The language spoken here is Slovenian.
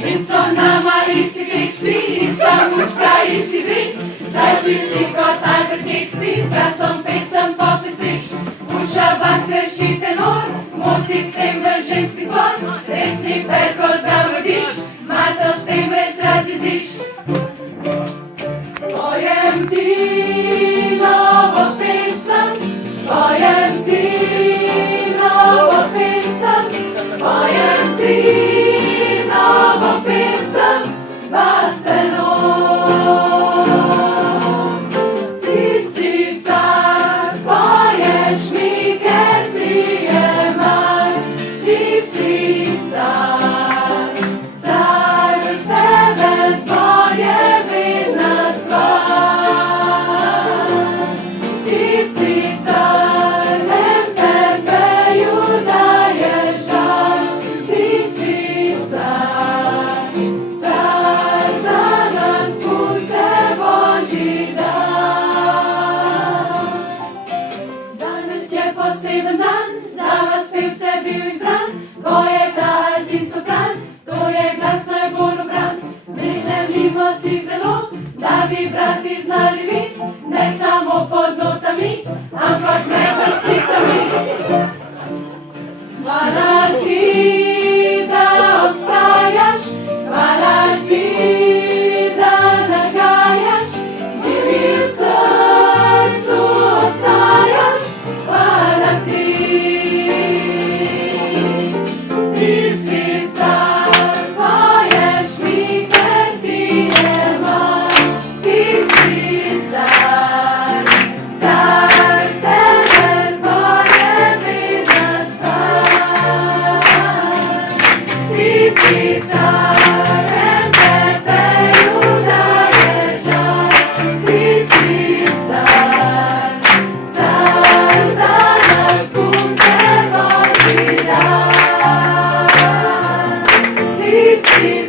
Шинцона Марисі Кексі, іска муска, іски дрink, зажисті кота Кексі, з басом писом пописиш, уша бас крещи тенор, мути з тим женський звон, ресні перко заводиш, мато з тим розразізиш. Pojem ti novopisan, pojem ti novopisan, pojem ti novopisan, baseno. Ti si car, poješ mi, ker ti je mar, ti si car, car bez tebe zvoje vidna stvar. Ti si car, nem tebeju daje žal, ti si car, car za nas pulce Božji dan. Danes je poseben dan, za vas pevce bil izbran, ko je ta din sopran, to je glas najbolj obran. Mi želimo si zelo, da bi brati znali vi, ne samo pod notami, ampak med vrsticami. Hvala ti, da obstajaš, hvala ti, da nagajaš, ti mi v srcu ostajaš, hvala ti. Ti si car, poješ mi, ker ti je mar, ti si car, car z tebe zboje vidna stvar. Ti si car, en tebeju daje žal, ti si car, car za nas punce Božji dan. Ti si